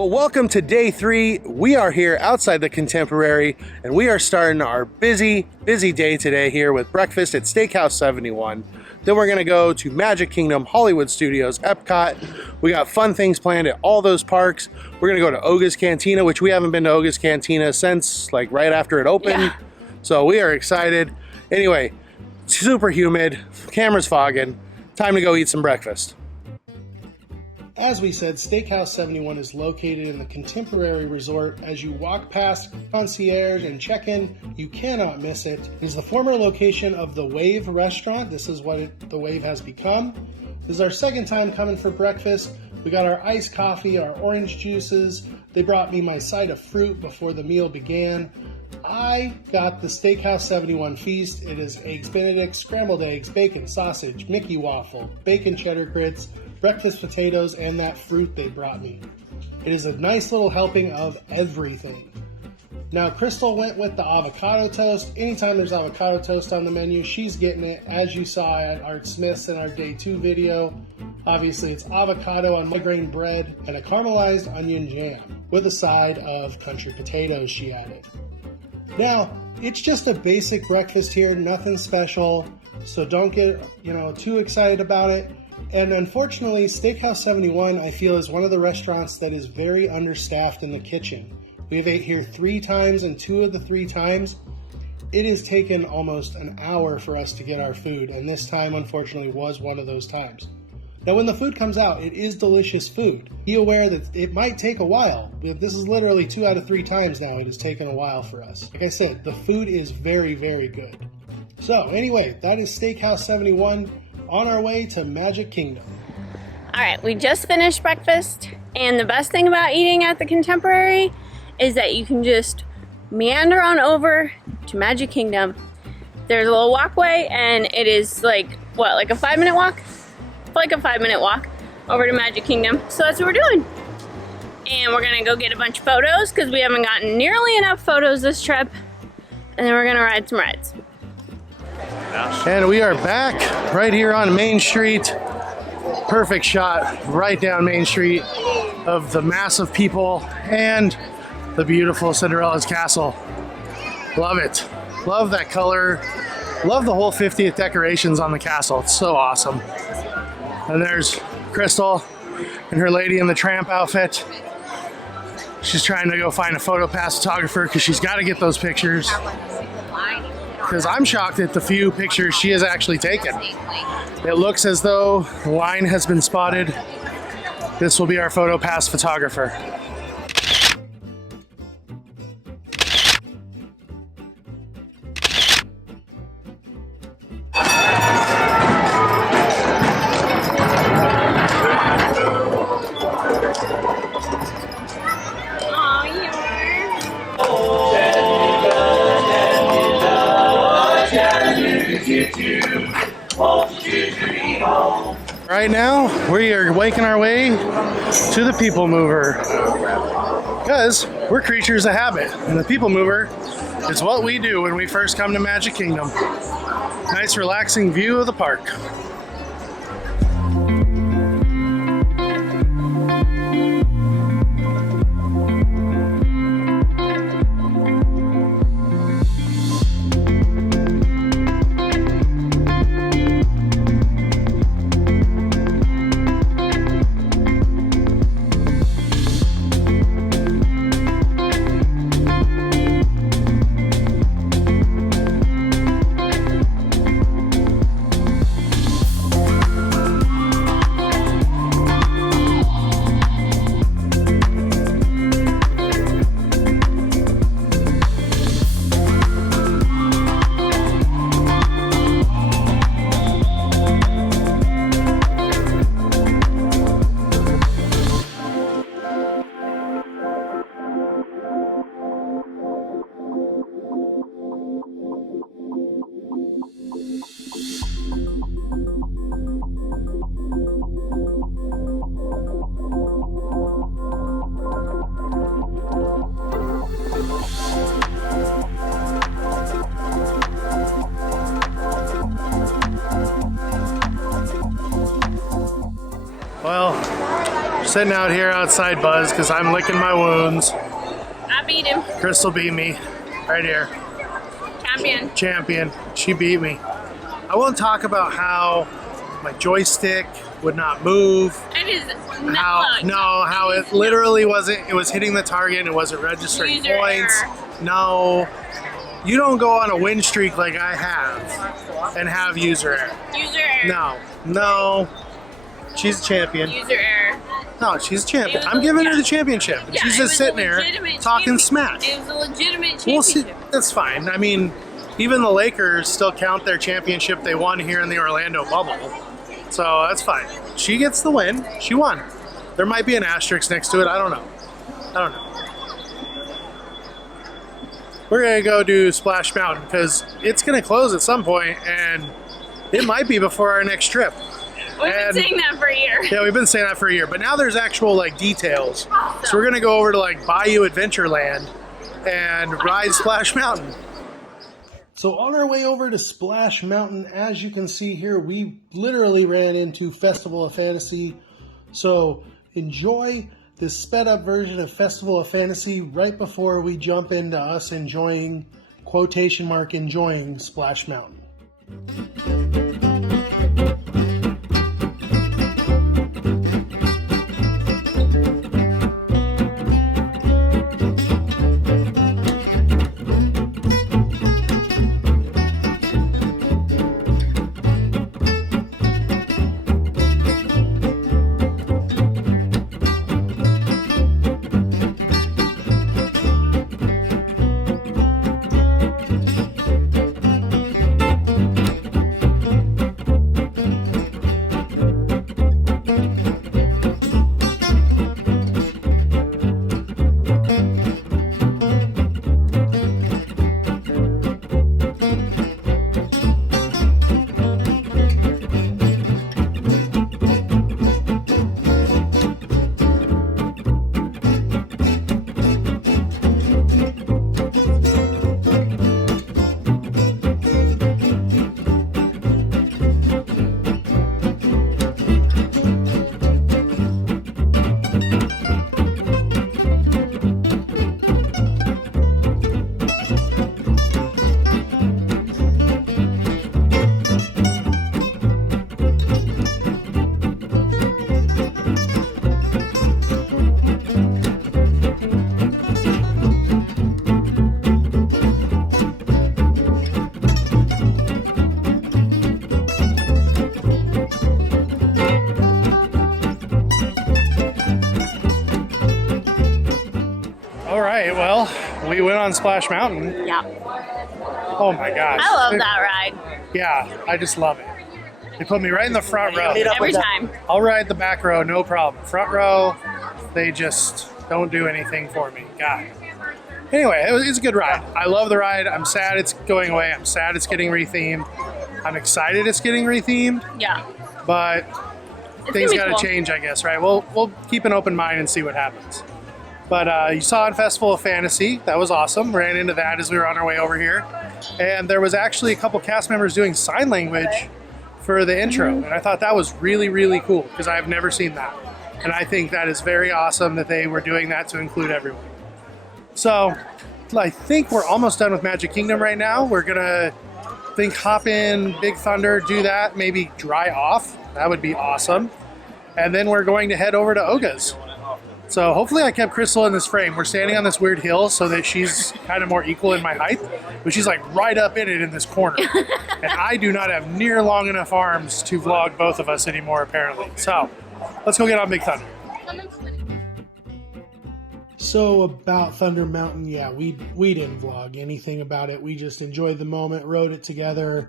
Well, welcome to day 3. We are here outside the Contemporary, and we are starting our busy day today here with breakfast at Steakhouse 71. Then we're going to go to Magic Kingdom, Hollywood Studios, Epcot. We got fun things planned at all those parks. We're going to go to Oga's Cantina, which we haven't been to Oga's Cantina since like right after it opened. Yeah. So we are excited. Anyway, super humid, camera's fogging. Time to go eat some breakfast. As we said, Steakhouse 71 is located in the Contemporary Resort. As you walk past concierge and check-in, you cannot miss it. It is the former location of the Wave restaurant. This is what the Wave has become. This is our second time coming for breakfast. We got our iced coffee, our orange juices. They brought me my side of fruit before the meal began. I got the Steakhouse 71 feast. It is eggs Benedict, scrambled eggs, bacon, sausage, Mickey waffle, bacon cheddar grits, breakfast potatoes, and that fruit they brought me. It is a nice little helping of everything. Now, Crystal went with the avocado toast. Anytime there's avocado toast on the menu, she's getting it, as you saw at Art Smith's in our day 2 video. Obviously, it's avocado on migraine bread and a caramelized onion jam with a side of country potatoes she added. Now, it's just a basic breakfast here, nothing special, so don't get, too excited about it. And unfortunately, Steakhouse 71, I feel, is one of the restaurants that is very understaffed in the kitchen. We've ate here 3 times, and 2 of the 3 times, it has taken almost an hour for us to get our food, and this time, unfortunately, was one of those times. Now, when the food comes out, it is delicious food. Be aware that it might take a while, but this is literally 2 out of 3 times now it has taken a while for us. Like I said, the food is very, very good. So, anyway, that is Steakhouse 71. On our way to Magic Kingdom. All right, we just finished breakfast, and the best thing about eating at the Contemporary is that you can just meander on over to Magic Kingdom. There's a little walkway, and it is like a 5-minute walk? Like a 5-minute walk over to Magic Kingdom. So that's what we're doing. And we're gonna go get a bunch of photos because we haven't gotten nearly enough photos this trip. And then we're gonna ride some rides. And we are back right here on Main Street. Perfect shot right down Main Street of the mass of people and the beautiful Cinderella's castle. Love it. Love that color. Love the whole 50th decorations on the castle. It's so awesome. And there's Crystal and her Lady in the Tramp outfit. She's trying to go find a photo pass photographer because she's got to get those pictures. Because I'm shocked at the few pictures she has actually taken. It looks as though the line has been spotted. This will be our photo pass photographer. Right now, we are making our way to the People Mover because we're creatures of habit, and the People Mover is what we do when we first come to Magic Kingdom. Nice relaxing view of the park. Sitting out here outside Buzz because I'm licking my wounds. I beat him. Crystal beat me. Right here. Champion. Champion. She beat me. I won't talk about how my joystick would not move. It is how it literally wasn't. It was hitting the target and it wasn't registering User points. error. No. You don't go on a win streak like I have and have user error. User error. No. She's a champion. User error. No, she's a champion. I'm giving her the championship. Yeah, She's just sitting there talking smack. It was a legitimate championship. We'll see. That's fine. I mean, even the Lakers still count their championship they won here in the Orlando bubble. So that's fine. She gets the win. She won. There might be an asterisk next to it. I don't know. We're going to go do Splash Mountain because it's going to close at some point, and it might be before our next trip. We've been saying that for a year. Yeah, we've been saying that for a year, but now there's actual like details. So we're gonna go over to like Bayou Adventureland and ride Splash Mountain. So on our way over to Splash Mountain, as you can see here, we literally ran into Festival of Fantasy. So enjoy this sped up version of Festival of Fantasy right before we jump into us enjoying, quotation mark, enjoying Splash Mountain. We went on Splash Mountain. Yeah. Oh my gosh. I love that ride. Yeah, I just love it. They put me right in the front row. Every time. I'll ride the back row, no problem. Front row, they just don't do anything for me. God. Anyway, it's a good ride. I love the ride. I'm sad it's going away. I'm sad it's getting rethemed. I'm excited it's getting rethemed. Yeah. But It's things gonna be got to cool. change, I guess, right? We'll keep an open mind and see what happens. But you saw in Festival of Fantasy, that was awesome. Ran into that as we were on our way over here. And there was actually a couple cast members doing sign language for the intro. And I thought that was really, really cool because I've never seen that. And I think that is very awesome that they were doing that to include everyone. So I think we're almost done with Magic Kingdom right now. We're gonna hop in Big Thunder, do that, maybe dry off. That would be awesome. And then we're going to head over to Oga's. So hopefully I kept Crystal in this frame. We're standing on this weird hill so that she's kind of more equal in my height, but she's like right up in it in this corner. And I do not have near long enough arms to vlog both of us anymore, apparently. So let's go get on Big Thunder. So about Thunder Mountain, yeah, we didn't vlog anything about it. We just enjoyed the moment, rode it together.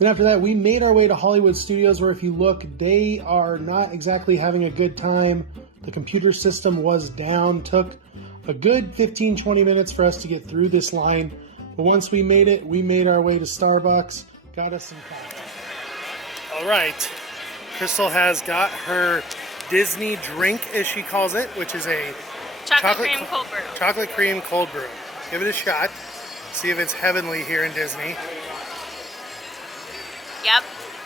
Then after that, we made our way to Hollywood Studios, where if you look, they are not exactly having a good time. The computer system was down. Took a good 15-20 minutes for us to get through this line. But once we made it, we made our way to Starbucks, got us some coffee. All right, Crystal has got her Disney drink, as she calls it, which is a Chocolate cream cold brew. Chocolate cream cold brew. Give it a shot. See if it's heavenly here in Disney. Yep.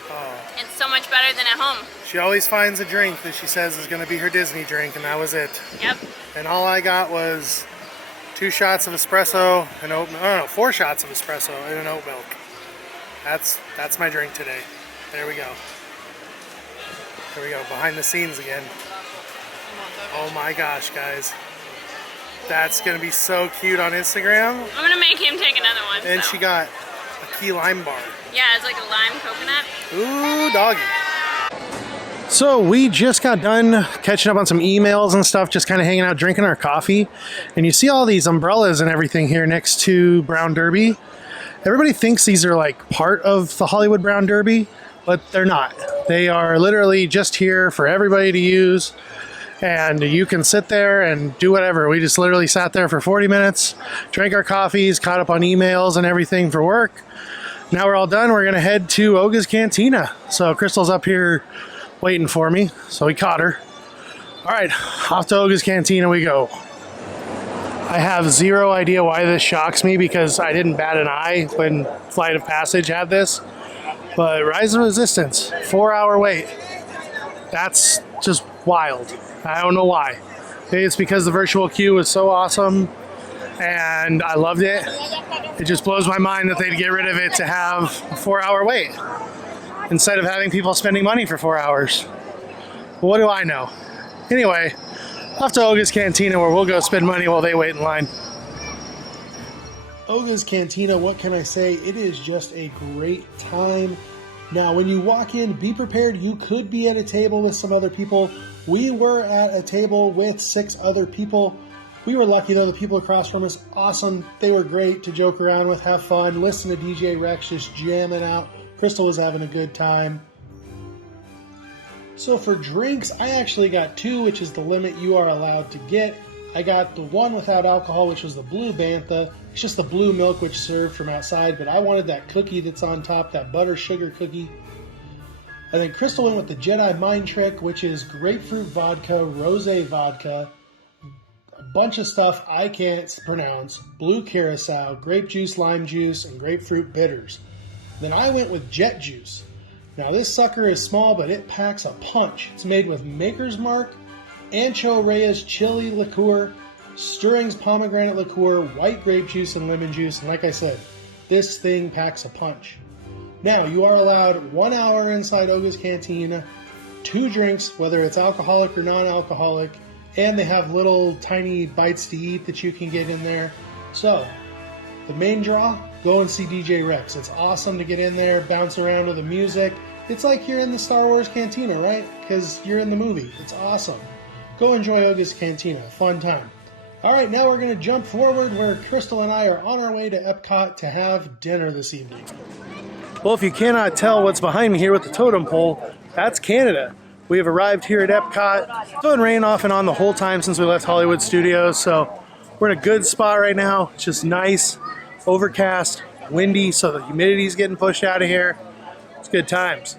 Oh. It's so much better than at home. She always finds a drink that she says is going to be her Disney drink, and that was it. Yep. And all I got was 2 shots of espresso and oat milk. Oh, no, 4 shots of espresso and an oat milk. That's my drink today. There we go. There we go, behind the scenes again. Oh my gosh, guys. That's gonna be so cute on Instagram. I'm gonna make him take another one. And so. she got a key lime bar. Yeah, it's like a lime coconut. Ooh, doggy. So we just got done catching up on some emails and stuff, just kind of hanging out, drinking our coffee. And you see all these umbrellas and everything here next to Brown Derby. Everybody thinks these are like part of the Hollywood Brown Derby, but they're not. They are literally just here for everybody to use. And you can sit there and do whatever. We just literally sat there for 40 minutes, drank our coffees, caught up on emails and everything for work. Now we're all done. We're gonna head to Oga's Cantina. So Crystal's up here waiting for me, so we caught her. All right, off to Oga's Cantina we go. I have zero idea why this shocks me because I didn't bat an eye when Flight of Passage had this. But Rise of Resistance, 4-hour wait. That's just wild. I don't know why. Maybe it's because the virtual queue was so awesome and I loved it. It just blows my mind that they'd get rid of it to have a 4-hour wait instead of having people spending money for 4 hours. But what do I know? Anyway, off to Oga's Cantina where we'll go spend money while they wait in line. Oga's Cantina, what can I say? It is just a great time. Now, when you walk in, be prepared. You could be at a table with some other people. We were at a table with 6 other people. We were lucky, though. The people across from us, awesome. They were great to joke around with, have fun, listen to DJ Rex just jamming out. Crystal was having a good time. So for drinks, I actually got 2, which is the limit you are allowed to get. I got the one without alcohol, which was the blue Bantha. It's just the blue milk, which served from outside, but I wanted that cookie that's on top, that butter sugar cookie. And then Crystal went with the Jedi Mind Trick, which is grapefruit vodka, rosé vodka, a bunch of stuff I can't pronounce, blue curacao, grape juice, lime juice, and grapefruit bitters. Then I went with Jet Juice. Now this sucker is small, but it packs a punch. It's made with Maker's Mark, Ancho Reyes chili liqueur, Stirring's pomegranate liqueur, white grape juice, and lemon juice. And like I said, this thing packs a punch. Now, you are allowed 1 hour inside Oga's Cantina, 2 drinks, whether it's alcoholic or non-alcoholic, and they have little tiny bites to eat that you can get in there. So, the main draw, go and see DJ Rex. It's awesome to get in there, bounce around with the music. It's like you're in the Star Wars Cantina, right? Because you're in the movie. It's awesome. Go enjoy Oga's Cantina. Fun time. All right, now we're going to jump forward where Crystal and I are on our way to Epcot to have dinner this evening. Well, if you cannot tell what's behind me here with the totem pole, that's Canada. We have arrived here at Epcot. It's been rain off and on the whole time since we left Hollywood Studios, so we're in a good spot right now. It's just nice, overcast, windy, so the humidity's getting pushed out of here. It's good times.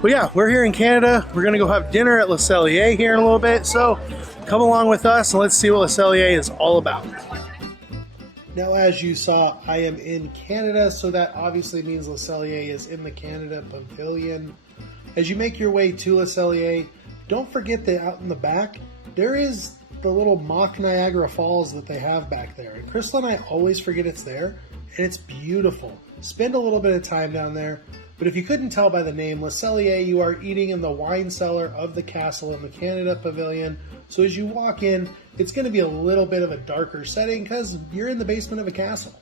But yeah, we're here in Canada. We're gonna go have dinner at Le Cellier here in a little bit, so come along with us and let's see what Le Cellier is all about. Now, as you saw, I am in Canada, so that obviously means Le Cellier is in the Canada Pavilion. As you make your way to Le Cellier, don't forget that out in the back, there is the little mock Niagara Falls that they have back there. And Crystal and I always forget it's there, and it's beautiful. Spend a little bit of time down there. But if you couldn't tell by the name, Le Cellier, you are eating in the wine cellar of the castle in the Canada Pavilion. So as you walk in, it's going to be a little bit of a darker setting because you're in the basement of a castle.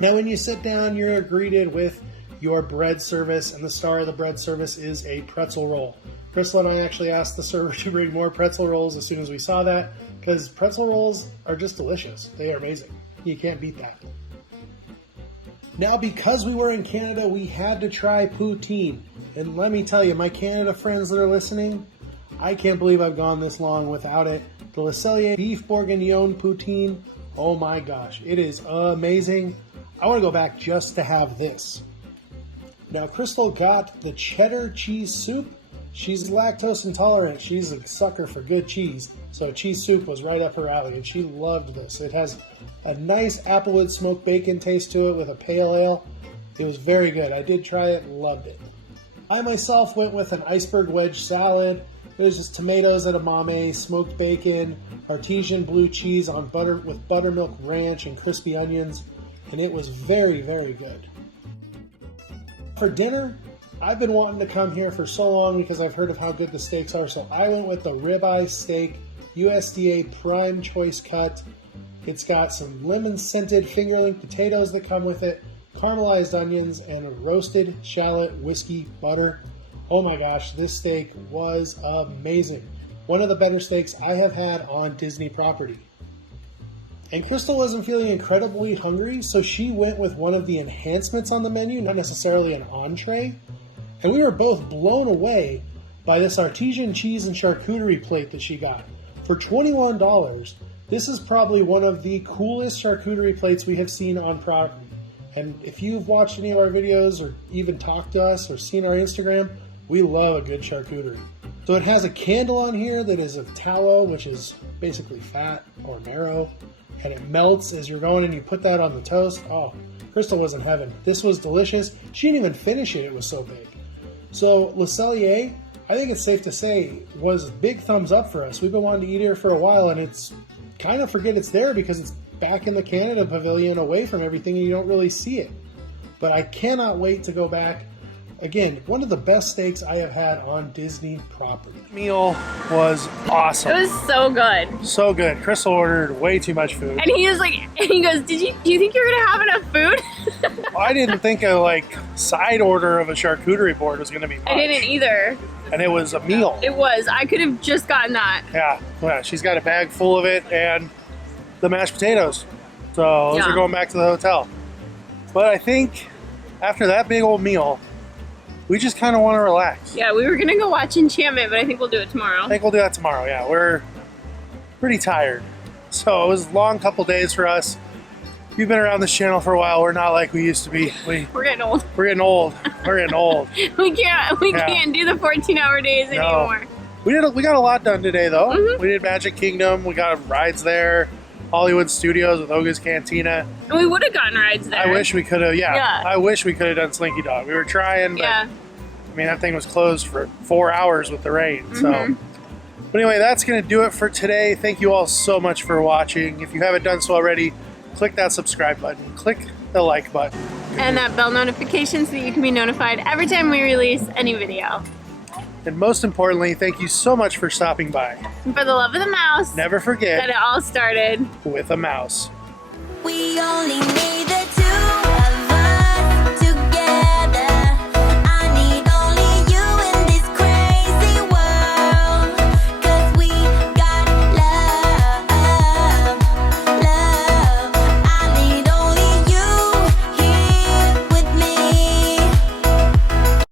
Now when you sit down, you're greeted with your bread service, and the star of the bread service is a pretzel roll. Crystal and I actually asked the server to bring more pretzel rolls as soon as we saw that, because pretzel rolls are just delicious. They are amazing. You can't beat that. Now, because we were in Canada, we had to try poutine. And let me tell you, my Canada friends that are listening, I can't believe I've gone this long without it. The Le Cellier beef bourguignon poutine, oh my gosh, it is amazing. I want to go back just to have this. Now, Crystal got the cheddar cheese soup. She's lactose intolerant. She's a sucker for good cheese. So cheese soup was right up her alley, and she loved this. It has a nice applewood smoked bacon taste to it with a pale ale. It was very good. I did try it and loved it. I myself went with an iceberg wedge salad. It was just tomatoes edamame, smoked bacon, artesian blue cheese on butter with buttermilk ranch and crispy onions, and it was very, very good. For dinner, I've been wanting to come here for so long because I've heard of how good the steaks are, so I went with the ribeye steak, USDA prime choice cut. It's got some lemon-scented fingerling potatoes that come with it, caramelized onions, and a roasted shallot whiskey butter. Oh my gosh, this steak was amazing. One of the better steaks I have had on Disney property. And Crystal wasn't feeling incredibly hungry, so she went with one of the enhancements on the menu, not necessarily an entree. And we were both blown away by this artesian cheese and charcuterie plate that she got. For $21, this is probably one of the coolest charcuterie plates we have seen on property. And if you've watched any of our videos or even talked to us or seen our Instagram, we love a good charcuterie. So it has a candle on here that is of tallow, which is basically fat or marrow, and it melts as you're going and you put that on the toast. Oh, Crystal was in heaven. This was delicious. She didn't even finish it, it was so big. So Le Cellier, I think it's safe to say, was a big thumbs up for us. We've been wanting to eat here for a while, and it's kind of forget it's there because it's back in the Canada pavilion away from everything and you don't really see it. But I cannot wait to go back. Again, one of the best steaks I have had on Disney property. Meal was awesome. It was so good. So good. Crystal ordered way too much food. And he was like, and he goes, do you think you're gonna have enough food? I didn't think a side order of a charcuterie board was gonna be much. I didn't either. And it was a meal. It was. I could have just gotten that. Yeah, she's got a bag full of it and the mashed potatoes. So those are going back to the hotel. But I think after that big old meal, we just kind of want to relax. Yeah, we were going to go watch Enchantment, but I think we'll do it tomorrow. I think we'll do that tomorrow, yeah. We're pretty tired. So it was a long couple days for us. You've been around this channel for a while. We're not like we used to be. We're getting old. We're getting old. We're getting old. We can't do the 14-hour days anymore. We got a lot done today, though. Mm-hmm. We did Magic Kingdom. We got rides there. Hollywood Studios with Oga's Cantina. And we would have gotten rides there. I wish we could have, I wish we could have done Slinky Dog. We were trying, but I mean, that thing was closed for 4 hours with the rain. So, but anyway, that's going to do it for today. Thank you all so much for watching. If you haven't done so already, click that subscribe button. Click the like button. And that bell notification so that you can be notified every time we release any video. And most importantly, thank you so much for stopping by. And for the love of the mouse, never forget that it all started with a mouse. We only need